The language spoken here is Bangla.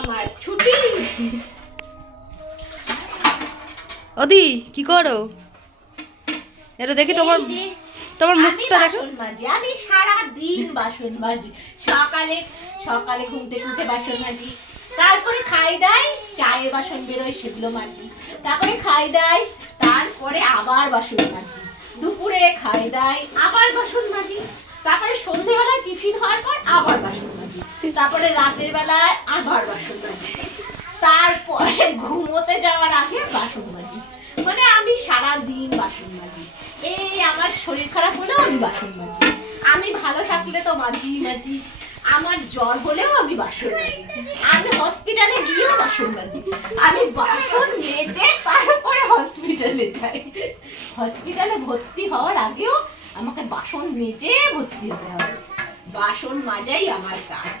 আমার ছুটি। ওদি কি করো? এটা দেখি তোমার তোমার মুখটা দেখো। মাজি আমি সারা দিন বাসন মাজি। সকালে সকালে ঘুম থেকে উঠে বাসন মাজি। তারপরে খাই দেয় চায়ের বাসন বেরোয় সেগুলো মাজি। তারপরে খাই দেয় তারপরে আবার বাসন মাজি। দুপুরে খাই দেয় আবার বাসন মাজি। তারপরে সন্ধেবেলায় টিফিন হওয়ার পর আবার বাসন তারপরে রাতের বেলায় আবার বাসন মাজি। তারপরে ঘুমোতে যাওয়ার আগে বাসন মাজি। মানে আমি সারা দিন বাসন মাজি। এই আমার শরীর খারাপ হলেও আমি বাসন মাজি। আমি ভালো থাকলে তো মাঝি মাঝি আমার জ্বর হলেও আমি বাসন মাজি। আমি হসপিটালে গিয়েও বাসন মাজি। আমি বাসন মেজে তারপরে হসপিটালে যাই। হসপিটালে ভর্তি হওয়ার আগেও আমাকে বাসন মেজে ভর্তি হতে হবে। বাসন মাজাই আমার কাজ।